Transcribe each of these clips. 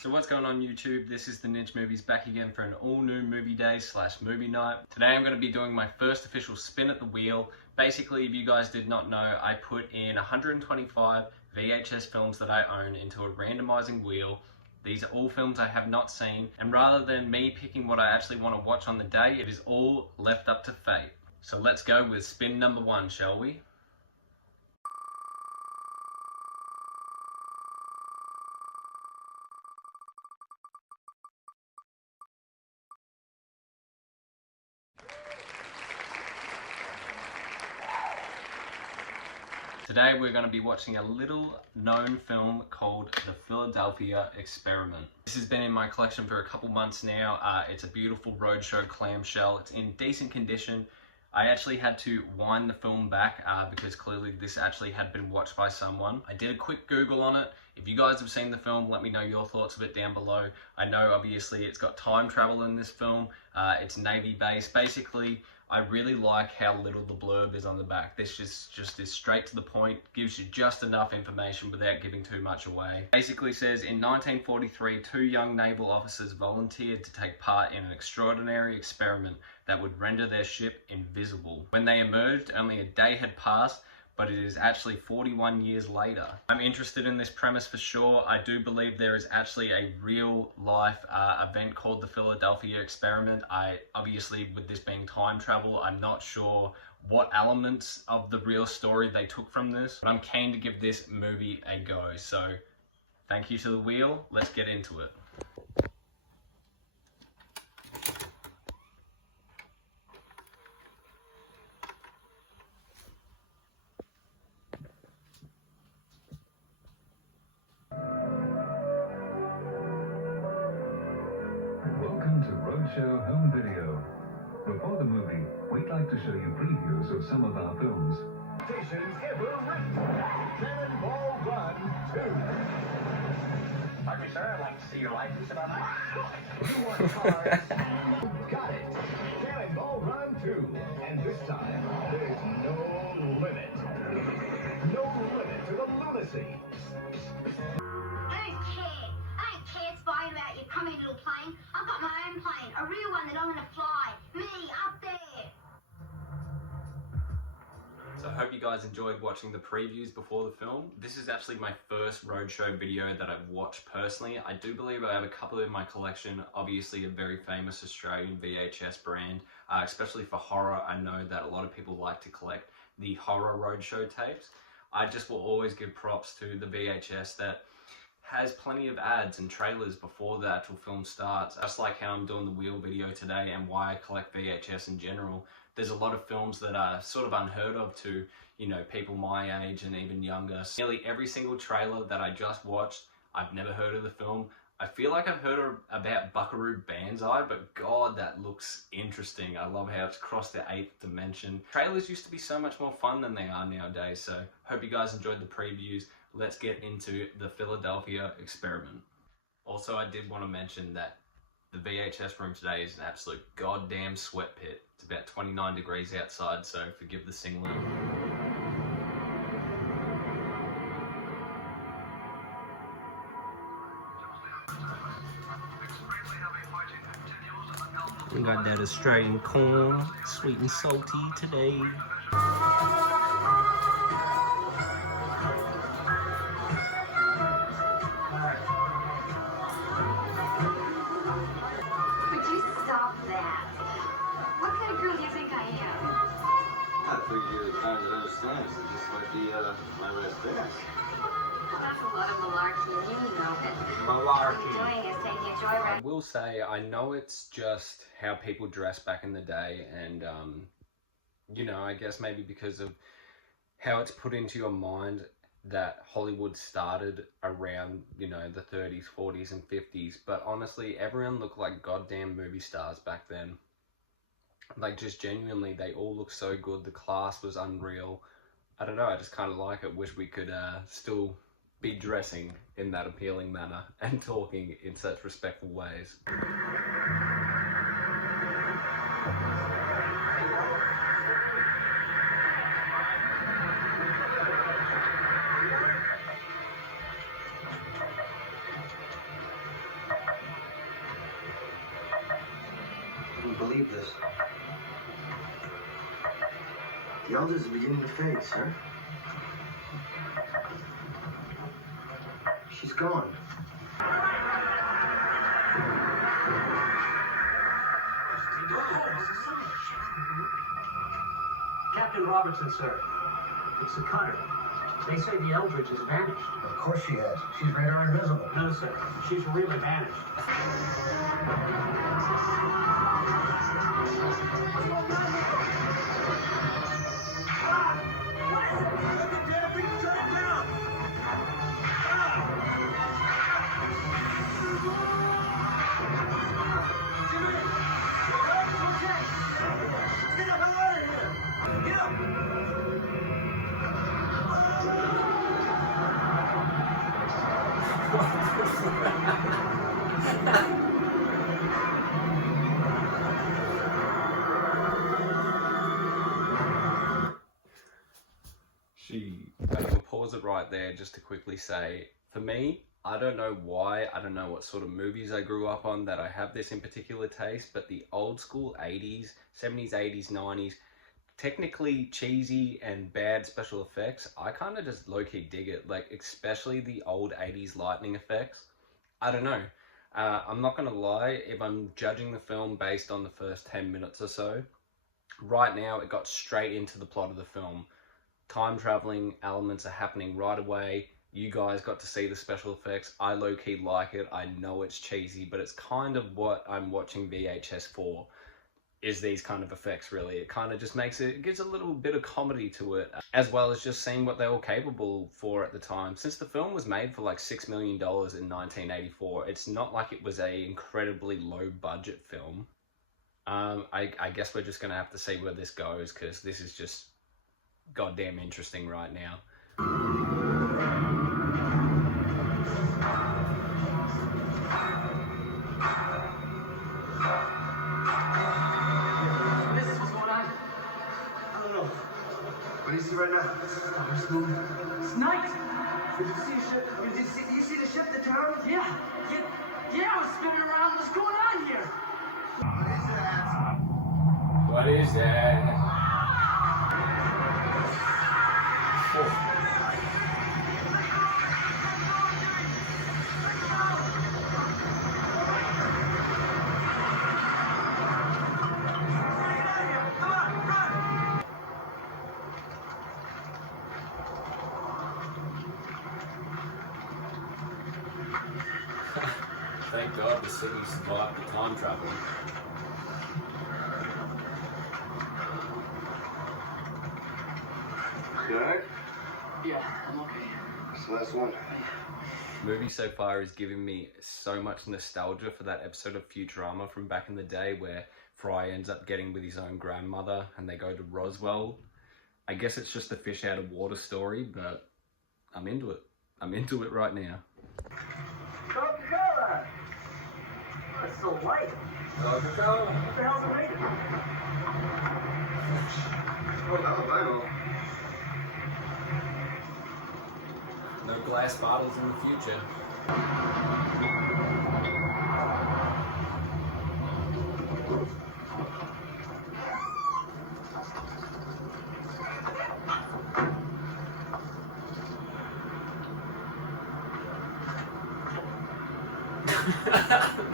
So what's going on YouTube? This is the Ninja Movies back again for an all new movie day / movie night. Today I'm going to be doing my first official spin at the wheel. Basically, if you guys did not know, I put in 125 VHS films that I own into a randomizing wheel. These are all films I have not seen, and rather than me picking what I actually want to watch on the day, it is all left up to fate. So let's go with spin number 1, shall we? Today we're going to be watching a little known film called The Philadelphia Experiment. This has been in my collection for a couple months now. It's a beautiful roadshow clamshell. It's in decent condition. I actually had to wind the film back because clearly this actually had been watched by someone. I did a quick Google on it. If you guys have seen the film, let me know your thoughts of it down below. I know obviously it's got time travel in this film. It's Navy based. Basically, I really like how little the blurb is on the back. This just is straight to the point, gives you just enough information without giving too much away. Basically says, in 1943, 2 young naval officers volunteered to take part in an extraordinary experiment that would render their ship invisible. When they emerged, only a day had passed, but it is actually 41 years later. I'm interested in this premise for sure. I do believe there is actually a real life event called the Philadelphia Experiment. Obviously, with this being time travel, I'm not sure what elements of the real story they took from this, but I'm keen to give this movie a go. So thank you to the wheel. Let's get into it. Roadshow Home Video. Before the movie, we'd like to show you previews of some of our films. Stations ever written. Cannonball Run 2. Pardon me, sir, I'd like to see your license about that. You want cars? Got it. Cannonball Run 2. And this time, there's no limit. No limit to the lunacy. Spying about your crummy little plane. I've got my own plane, a real one that I'm gonna fly. Me, up there. So I hope you guys enjoyed watching the previews before the film. This is actually my first roadshow video that I've watched personally. I do believe I have a couple in my collection, obviously a very famous Australian VHS brand, especially for horror. I know that a lot of people like to collect the horror roadshow tapes. I just will always give props to the VHS that has plenty of ads and trailers before the actual film starts. Just like how I'm doing the wheel video today and why I collect VHS in general. There's a lot of films that are sort of unheard of to, you know, people my age and even younger. Nearly every single trailer that I just watched, I've never heard of the film. I feel like I've heard about Buckaroo Banzai, but God, that looks interesting. I love how it's crossed the 8th dimension. Trailers used to be so much more fun than they are nowadays, so hope you guys enjoyed the previews. Let's get into the Philadelphia Experiment. Also, I did want to mention that the VHS room today is an absolute goddamn sweat pit. It's about 29 degrees outside, so forgive the singlet. We got that Australian corn, sweet and salty today. Would you stop that? What kind of girl do you think I am? I figured you were trying to understand, so this might be my red fix. Well, that's a lot of malarkey, and you know it. Malarkey. All I'm doing is taking a joyride. I will say, I know it's just how people dress back in the day, and you know, I guess maybe because of how it's put into your mind that Hollywood started around, you know, the 30s, 40s, and 50s, but honestly, everyone looked like goddamn movie stars back then. Like, just genuinely, they all looked so good. The class was unreal. I don't know, I just kind of like it. Wish we could still be dressing in that appealing manner and talking in such respectful ways. keep this. The elders are beginning to fade, sir. She's gone. Captain Robertson, sir. It's the cutter. They say the Eldridge has vanished. Of course she has. She's radar invisible. No, sir. She's really vanished. I can pause it right there just to quickly say, for me, I don't know why, I don't know what sort of movies I grew up on that I have this in particular taste, but the old school 80s, 70s, 80s, 90s, technically cheesy and bad special effects, I kind of just low-key dig it, like especially the old 80s lightning effects. I don't know. I'm not gonna lie, if I'm judging the film based on the first 10 minutes or so, right now it got straight into the plot of the film. Time traveling elements are happening right away. You guys got to see the special effects. I low-key like it. I know it's cheesy, but it's kind of what I'm watching VHS for, is these kind of effects, really. It kind of just makes it gives a little bit of comedy to it, as well as just seeing what they were capable for at the time. Since the film was made for like $6 million in 1984, it's not like it was a incredibly low-budget film. I guess we're just gonna have to see where this goes, because this is just goddamn interesting right now. What do you see right now? It's moving. It's night. Did you see a ship? I mean, did you see the ship that drowned? Yeah, I was spinning around. What's going on here? What is that? What is that? Oh. Thank God the city survived the time travel. You alright? Yeah, I'm okay. It's the last one. Movie so far is giving me so much nostalgia for that episode of Futurama from back in the day where Fry ends up getting with his own grandmother and they go to Roswell. I guess it's just a fish out of water story, but I'm into it. I'm into it right now. Coca-Cola! It's so light. Coca-Cola? What the hell's it made of? Oh, Alabama. No glass bottles in the future.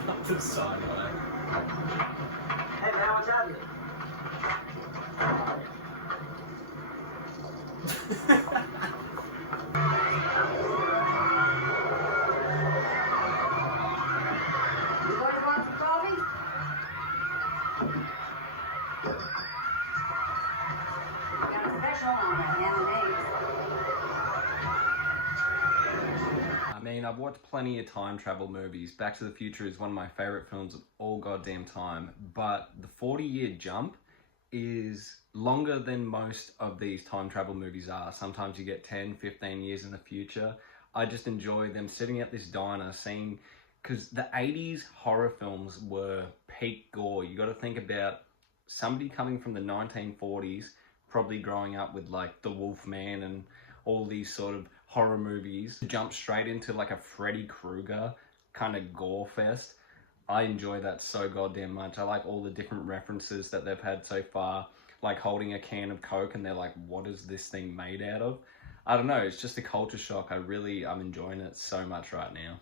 Not the sideline. Hey man, what's happening? You guys want some coffee? Got a special on the lemonade. I mean, I've watched plenty of time travel movies. Back to the Future is one of my favorite films of all goddamn time, but the 40-year jump is longer than most of these time travel movies are. Sometimes you get 10, 15 years in the future. I just enjoy them sitting at this diner seeing, because the 80s horror films were peak gore. You got to think about somebody coming from the 1940s, probably growing up with like The Wolfman and all these sort of horror movies, jump straight into like a Freddy Krueger kind of gore fest. I enjoy that so goddamn much. I like all the different references that they've had so far, like holding a can of Coke and they're like, what is this thing made out of? I don't know, it's just a culture shock. I'm enjoying it so much right now.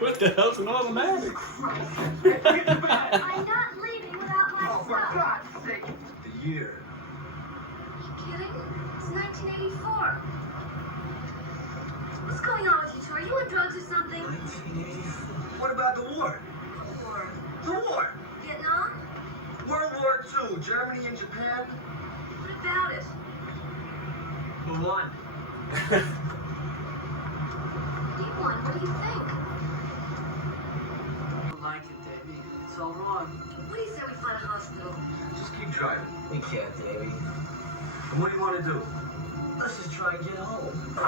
What the hell's an automatic? I'm not leaving without my Oh, for stuff. God's sake! The year. You kidding? It's 1984. What's going on with you two? Are you on drugs or something? 1984. What about the war? War. The war! Vietnam? World War II. Germany and Japan. What about it? Who won? He won. What do you think? I don't like it, Debbie. It's all wrong. What do you say we find a hospital? Just keep driving. We can't, Debbie. And what do you want to do? Let's just try and get home. What's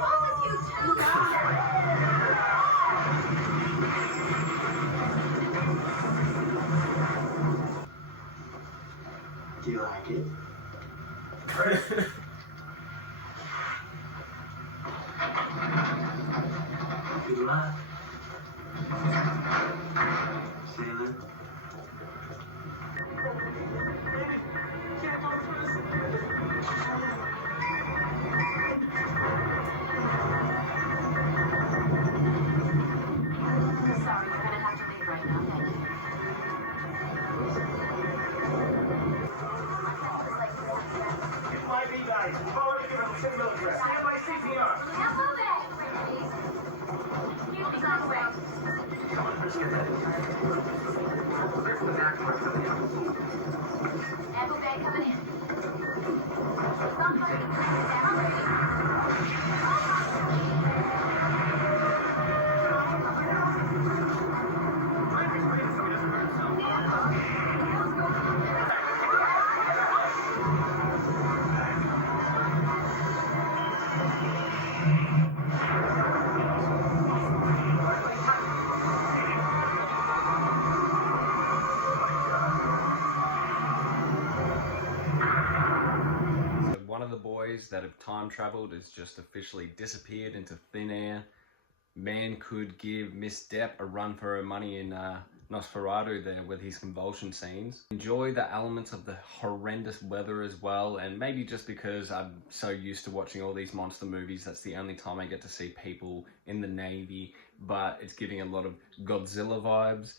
wrong with you two? Do you like it? Good luck. Sailor. Sorry, you're gonna have to leave right now. Thank you. NYB guys, forward to give him signal address. Stand by CPR. Now move it, please. Here's the way. Come on, let's get that. There's the back door coming out. Apple bag coming in. Stop hurting. One of the boys that have time traveled has just officially disappeared into thin air. Man could give Miss Depp a run for her money in Nosferatu there with his convulsion scenes. Enjoy the elements of the horrendous weather as well, and maybe just because I'm so used to watching all these monster movies, that's the only time I get to see people in the Navy, but it's giving a lot of Godzilla vibes.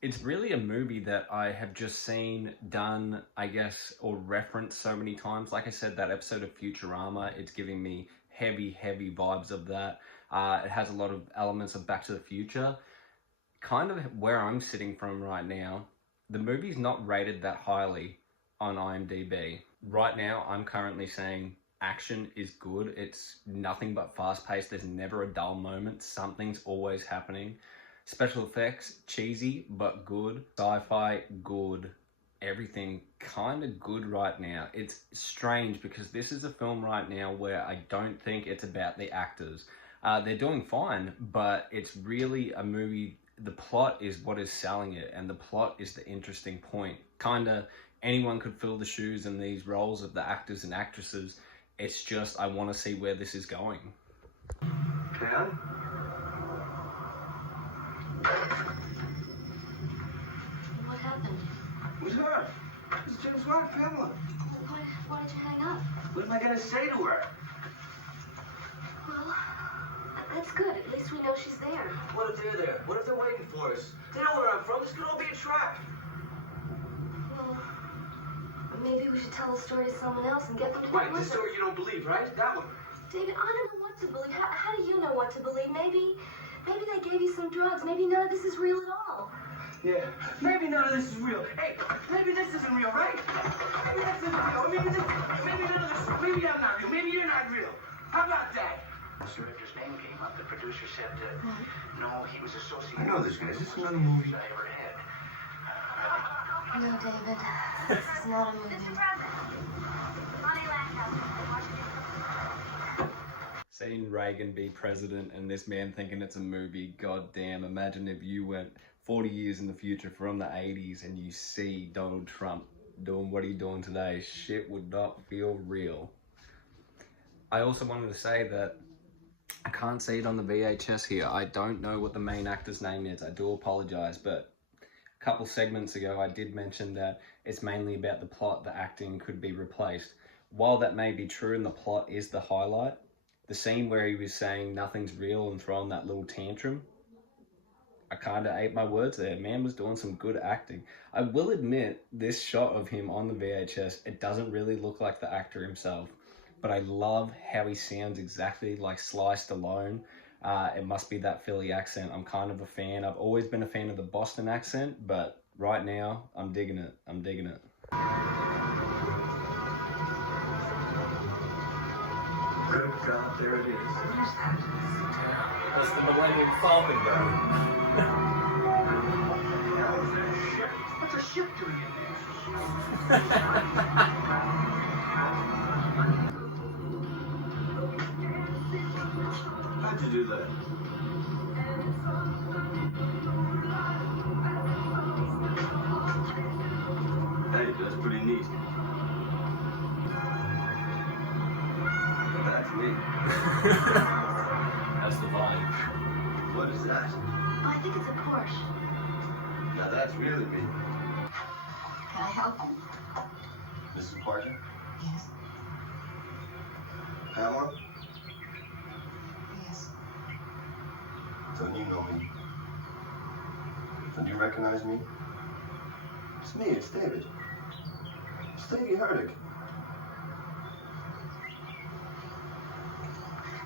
It's really a movie that I have just seen done, I guess, or referenced so many times. Like I said, that episode of Futurama, it's giving me heavy vibes of that. It has a lot of elements of Back to the Future. Kind of where I'm sitting from right now, the movie's not rated that highly on IMDb. Right now, I'm currently saying action is good. It's nothing but fast-paced. There's never a dull moment. Something's always happening. Special effects, cheesy, but good. Sci-fi, good. Everything kind of good right now. It's strange because this is a film right now where I don't think it's about the actors. They're doing fine, but it's really a movie. The plot is what is selling it, and the plot is the interesting point. Kinda anyone could fill the shoes in these roles of the actors and actresses. It's just, I want to see where this is going. Dad? What happened? Who's her? It's Jim's wife, Pamela. Why did you hang up? What am I gonna say to her? Well, that's good. At least we know she's there. What if they're there? What if they're waiting for us? They know where I'm from. This could all be a trap. Well, maybe we should tell the story to someone else and get them to Right, come the with us. story you don't believe, right? That one. David, I don't know what to believe. How do you know what to believe? Maybe they gave you some drugs. Maybe none of this is real at all. Yeah. Maybe none of this is real. Hey, maybe this isn't real, right? Maybe this isn't real. Maybe none of this. Maybe I'm not real. Maybe you're not real. How about that? The director's name came up. The producer said, no, he was associated. I know this guy. Is this another movie? I ever had. No, David. This is not a movie. Mr. President. Money Landau. Seeing Reagan be president and this man thinking it's a movie, god damn, imagine if you went 40 years in the future from the 80s and you see Donald Trump doing what he's doing today. Shit would not feel real. I also wanted to say that I can't see it on the VHS here. I don't know what the main actor's name is. I do apologize, but a couple segments ago I did mention that it's mainly about the plot. The acting could be replaced. While that may be true and the plot is the highlight, the scene where he was saying nothing's real and throwing that little tantrum, I kind of ate my words there. Man was doing some good acting. I will admit, this shot of him on the VHS, it doesn't really look like the actor himself, but I love how he sounds exactly like Sly Stallone. It must be that Philly accent. I'm kind of a fan. I've always been a fan of the Boston accent, but right now, I'm digging it. I'm digging it. Good God, there it is. Where's that? That's the Millennium Falcon guy. How's that ship? What's a ship doing in How'd you do that? Hey, that's pretty neat. That's me. That's the vibe. What is that? Oh, I think it's a Porsche. Now that's really me. Can I help you? Mrs. Parker? Yes. Pamela? Yes. Don't you know me? Don't you recognize me? It's me, it's David. It's David Herdick.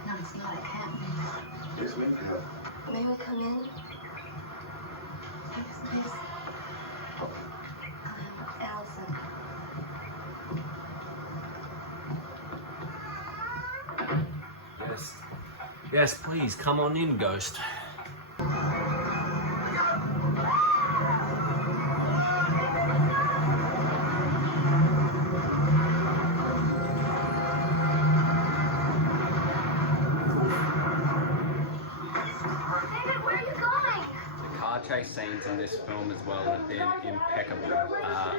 No, it's not. It can't be. Yes, Mayfield. May we come in? Yes, please. Allison. Yes. Yes, please, come on in, Ghost. David, where are you going? The car chase scenes in this film as well have been impeccable.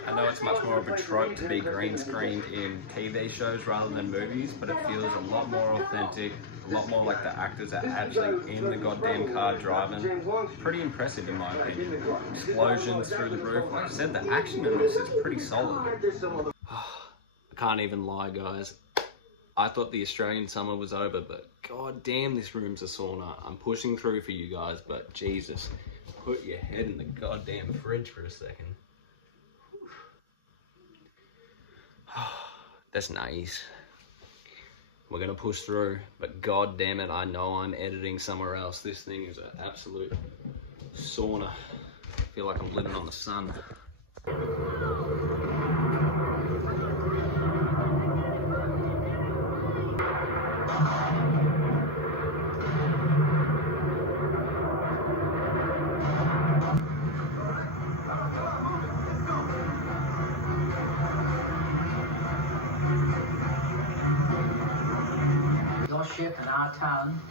I know it's much more of a trope to be green screened in TV shows rather than movies, but it feels a lot more authentic, a lot more like the actors are actually in the goddamn car driving. Pretty impressive in my opinion. Explosions through the roof. Like I said, the action in this is pretty solid. I can't even lie, guys. I thought the Australian summer was over, but god damn, this room's a sauna. I'm pushing through for you guys, but Jesus, put your head in the goddamn fridge for a second. That's nice. We're gonna push through, but god damn it, I know I'm editing somewhere else. This thing is an absolute sauna. I feel like I'm living on the sun. Your ship and our town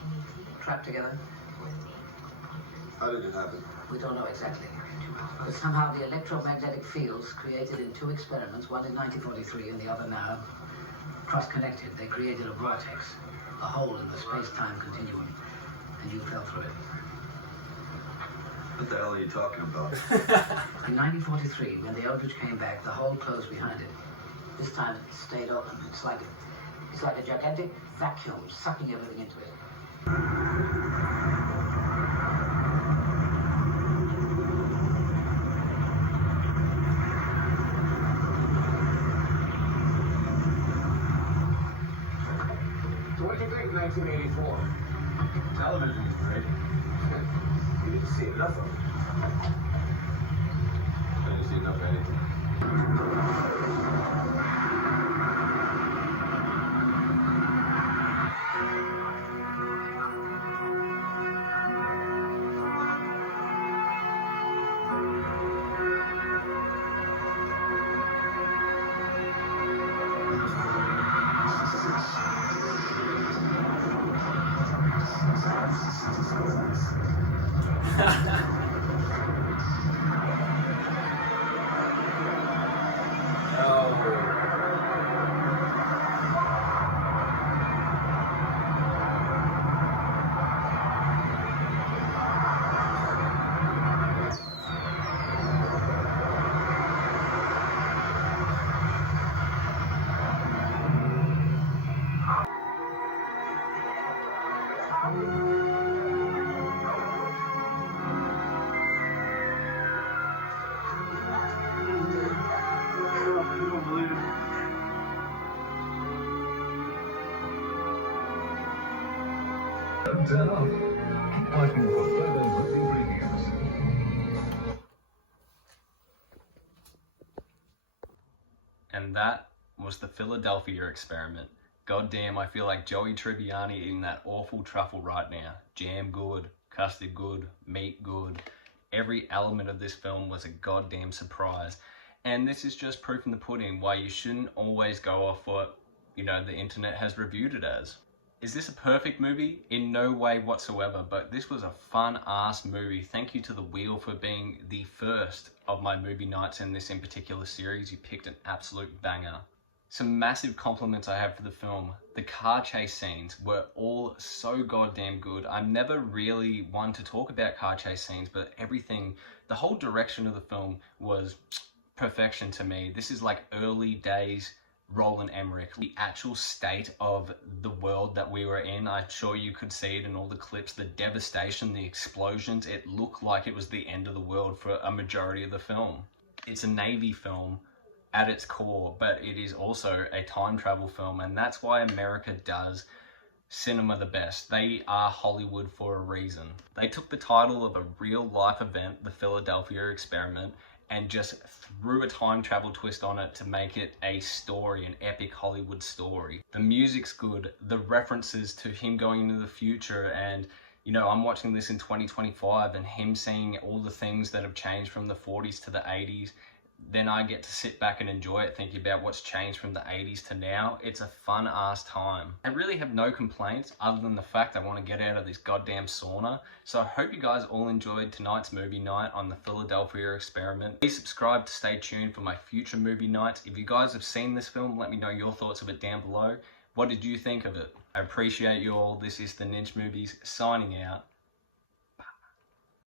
trapped together. How did it happen? We don't know exactly. But somehow the electromagnetic fields created in two experiments, one in 1943 and the other now, cross-connected. They created a vortex, a hole in the space-time continuum, and you fell through it. What the hell are you talking about? In 1943, when the Eldridge came back, the hole closed behind it. This time it stayed open. It's like a gigantic vacuum sucking everything into it. So what did you think of 1984? Television was great. You didn't see enough of it. don't turn off. Keep watching for further movie previews. And that was the Philadelphia Experiment. God damn, I feel like Joey Tribbiani eating that awful truffle right now. Jam good, custard good, meat good. Every element of this film was a goddamn surprise. And this is just proof in the pudding why you shouldn't always go off what, the internet has reviewed it as. Is this a perfect movie? In no way whatsoever, but this was a fun-ass movie. Thank you to The Wheel for being the first of my movie nights in this in particular series. You picked an absolute banger. Some massive compliments I have for the film. The car chase scenes were all so goddamn good. I'm never really one to talk about car chase scenes, but everything, the whole direction of the film was perfection to me. This is like early days Roland Emmerich. The actual state of the world that we were in, I'm sure you could see it in all the clips, the devastation, the explosions, it looked like it was the end of the world for a majority of the film. It's a Navy film at its core, but it is also a time travel film, and that's why America does cinema the best. They are Hollywood for a reason. They took the title of a real life event, the Philadelphia Experiment, and just threw a time travel twist on it to make it a story, an epic Hollywood story. The music's good, the references to him going into the future, and I'm watching this in 2025 and him seeing all the things that have changed from the 40s to the 80s. Then I get to sit back and enjoy it, thinking about what's changed from the 80s to now. It's a fun ass time. I really have no complaints other than the fact I want to get out of this goddamn sauna. So I hope you guys all enjoyed tonight's movie night on the Philadelphia Experiment. Please subscribe to stay tuned for my future movie nights. If you guys have seen this film, let me know your thoughts of it down below. What did you think of it? I appreciate you all. This is the Ninja Movies signing out.